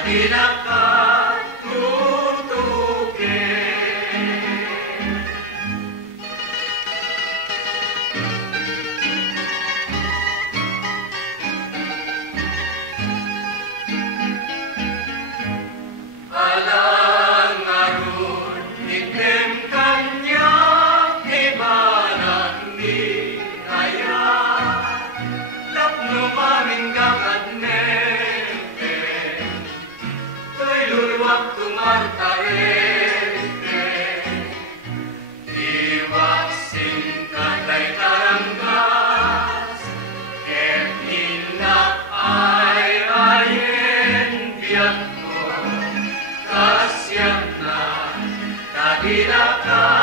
tadi dapat tutupi. Alang arun ikem kanya ibarat di kaya lapno maminggang at nete to'y waktu martarete iwaksin katay tarangkas ket inak ay ayen biyak mo kasyak na tadi dapat